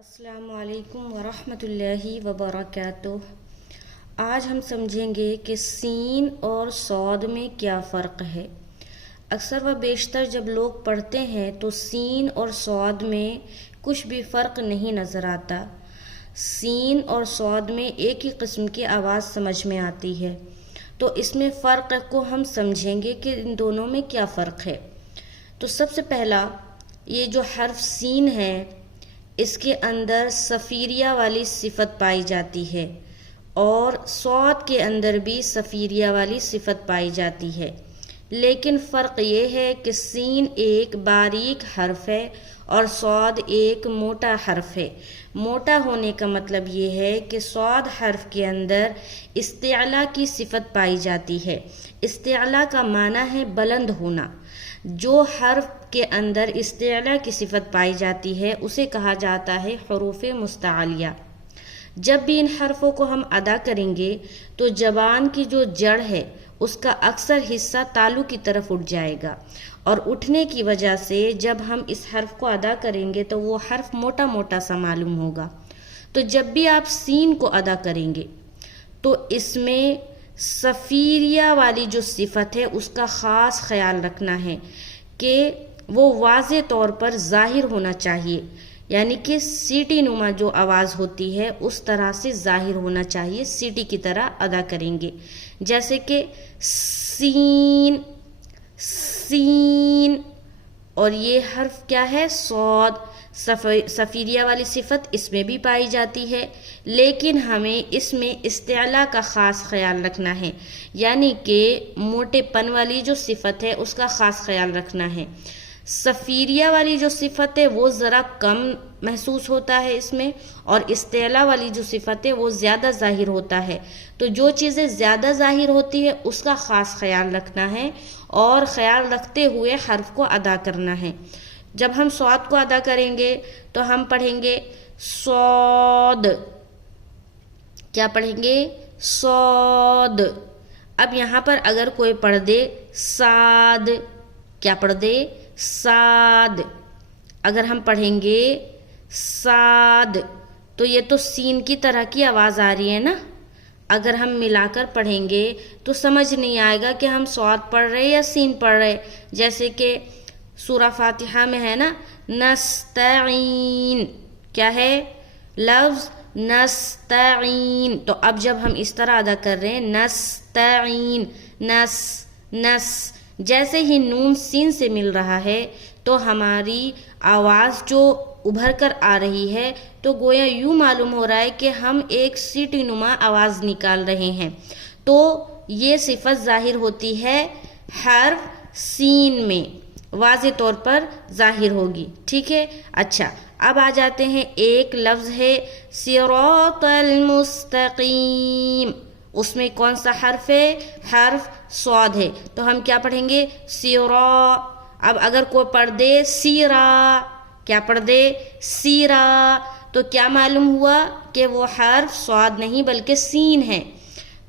السلام علیکم ورحمۃ اللہ وبرکاتہ۔ آج ہم سمجھیں گے کہ سین اور صاد میں کیا فرق ہے۔ اکثر و بیشتر جب لوگ پڑھتے ہیں تو سین اور صاد میں کچھ بھی فرق نہیں نظر آتا۔ سین اور صاد میں ایک ہی قسم کی آواز سمجھ میں آتی ہے، تو اس میں فرق کو ہم سمجھیں گے کہ ان دونوں میں کیا فرق ہے۔ تو سب سے پہلا، یہ جو حرف سین ہے اس کے اندر صفیریہ والی صفت پائی جاتی ہے اور صاد کے اندر بھی صفیریہ والی صفت پائی جاتی ہے، لیکن فرق یہ ہے کہ سین ایک باریک حرف ہے اور صاد ایک موٹا حرف ہے۔ موٹا ہونے کا مطلب یہ ہے کہ صاد حرف کے اندر استعلاء کی صفت پائی جاتی ہے۔ استعلاء کا معنی ہے بلند ہونا۔ جو حرف کے اندر استعلاء کی صفت پائی جاتی ہے اسے کہا جاتا ہے حروف مستعلیہ۔ جب بھی ان حرفوں کو ہم ادا کریں گے تو زبان کی جو جڑ ہے اس کا اکثر حصہ تالو کی طرف اٹھ جائے گا، اور اٹھنے کی وجہ سے جب ہم اس حرف کو ادا کریں گے تو وہ حرف موٹا موٹا سا معلوم ہوگا۔ تو جب بھی آپ سین کو ادا کریں گے تو اس میں صفیریہ والی جو صفت ہے اس کا خاص خیال رکھنا ہے کہ وہ واضح طور پر ظاہر ہونا چاہیے، یعنی کہ سیٹی نما جو آواز ہوتی ہے اس طرح سے ظاہر ہونا چاہیے، سیٹی کی طرح ادا کریں گے۔ جیسے کہ سین، سین، اور یہ حرف کیا ہے؟ صاد۔ صفیریہ والی صفت اس میں بھی پائی جاتی ہے، لیکن ہمیں اس میں استعلاء کا خاص خیال رکھنا ہے، یعنی کہ موٹے پن والی جو صفت ہے اس کا خاص خیال رکھنا ہے۔ صفیریہ والی جو صفت ہے وہ ذرا کم محسوس ہوتا ہے اس میں، اور استعلاء والی جو صفت ہے وہ زیادہ ظاہر ہوتا ہے۔ تو جو چیزیں زیادہ ظاہر ہوتی ہے اس کا خاص خیال رکھنا ہے اور خیال رکھتے ہوئے حرف کو ادا کرنا ہے۔ جب ہم صاد کو ادا کریں گے تو ہم پڑھیں گے صاد۔ کیا پڑھیں گے؟ صاد۔ اب یہاں پر اگر کوئی پڑھ دے صاد، کیا پڑھ دے؟ صاد۔ اگر ہم پڑھیں گے صاد تو یہ تو سین کی طرح کی آواز آ رہی ہے نا۔ اگر ہم ملا کر پڑھیں گے تو سمجھ نہیں آئے گا کہ ہم صاد پڑھ رہے یا سین پڑھ رہے۔ جیسے کہ سورہ فاتحہ میں ہے نا نستعین، کیا ہے؟ لفظ نستعین۔ تو اب جب ہم اس طرح ادا کر رہے ہیں نستعین، نس نس، جیسے ہی نون سین سے مل رہا ہے تو ہماری آواز جو ابھر کر آ رہی ہے تو گویا یوں معلوم ہو رہا ہے کہ ہم ایک سیٹی نما آواز نکال رہے ہیں۔ تو یہ صفت ظاہر ہوتی ہے حرف سین میں، واضح طور پر ظاہر ہوگی، ٹھیک ہے۔ اچھا، اب آ جاتے ہیں، ایک لفظ ہے صراط المستقیم، اس میں کون سا حرف ہے؟ حرف صاد ہے، تو ہم کیا پڑھیں گے؟ سیرا۔ اب اگر کوئی پڑھ دے سیرا، کیا پڑھ دے؟ سیرا، تو کیا معلوم ہوا کہ وہ حرف صاد نہیں بلکہ سین ہے۔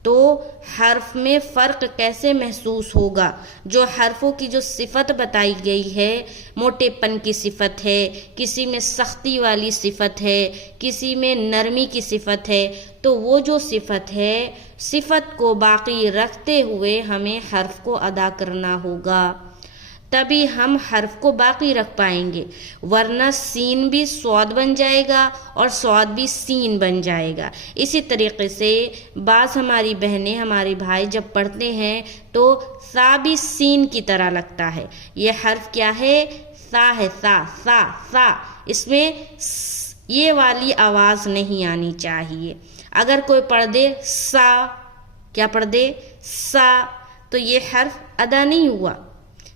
تو حرف میں فرق کیسے محسوس ہوگا؟ جو حرفوں کی جو صفت بتائی گئی ہے، موٹے پن کی صفت ہے، کسی میں سختی والی صفت ہے، کسی میں نرمی کی صفت ہے، تو وہ جو صفت ہے، صفت کو باقی رکھتے ہوئے ہمیں حرف کو ادا کرنا ہوگا، تبھی ہم حرف کو باقی رکھ پائیں گے، ورنہ سین بھی صاد بن جائے گا اور صاد بھی سین بن جائے گا۔ اسی طریقے سے بعض ہماری بہنیں، ہمارے بھائی جب پڑھتے ہیں تو سا بھی سین کی طرح لگتا ہے۔ یہ حرف کیا ہے؟ سا ہے، سا سا سا، اس میں یہ والی آواز نہیں آنی چاہیے۔ اگر کوئی پڑھ دے سا، کیا پڑھ دے؟ سا، تو یہ حرف ادا نہیں ہوا،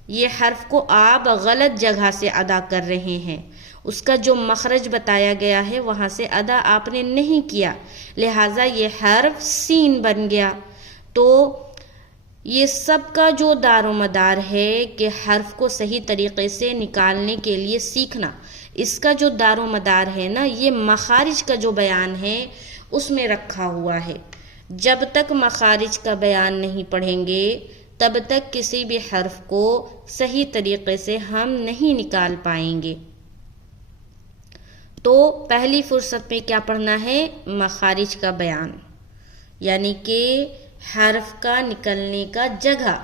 یہ حرف کو آپ غلط جگہ سے ادا کر رہے ہیں، اس کا جو مخرج بتایا گیا ہے وہاں سے ادا آپ نے نہیں کیا، لہٰذا یہ حرف سین بن گیا۔ تو یہ سب کا جو دار و مدار ہے کہ حرف کو صحیح طریقے سے نکالنے کے لیے سیکھنا، اس کا جو دار و مدار ہے نا، یہ مخارج کا جو بیان ہے اس میں رکھا ہوا ہے۔ جب تک مخارج کا بیان نہیں پڑھیں گے تب تک کسی بھی حرف کو صحیح طریقے سے ہم نہیں نکال پائیں گے۔ تو پہلی فرصت میں کیا پڑھنا ہے؟ مخارج کا بیان، یعنی کہ حرف کا نکلنے کا جگہ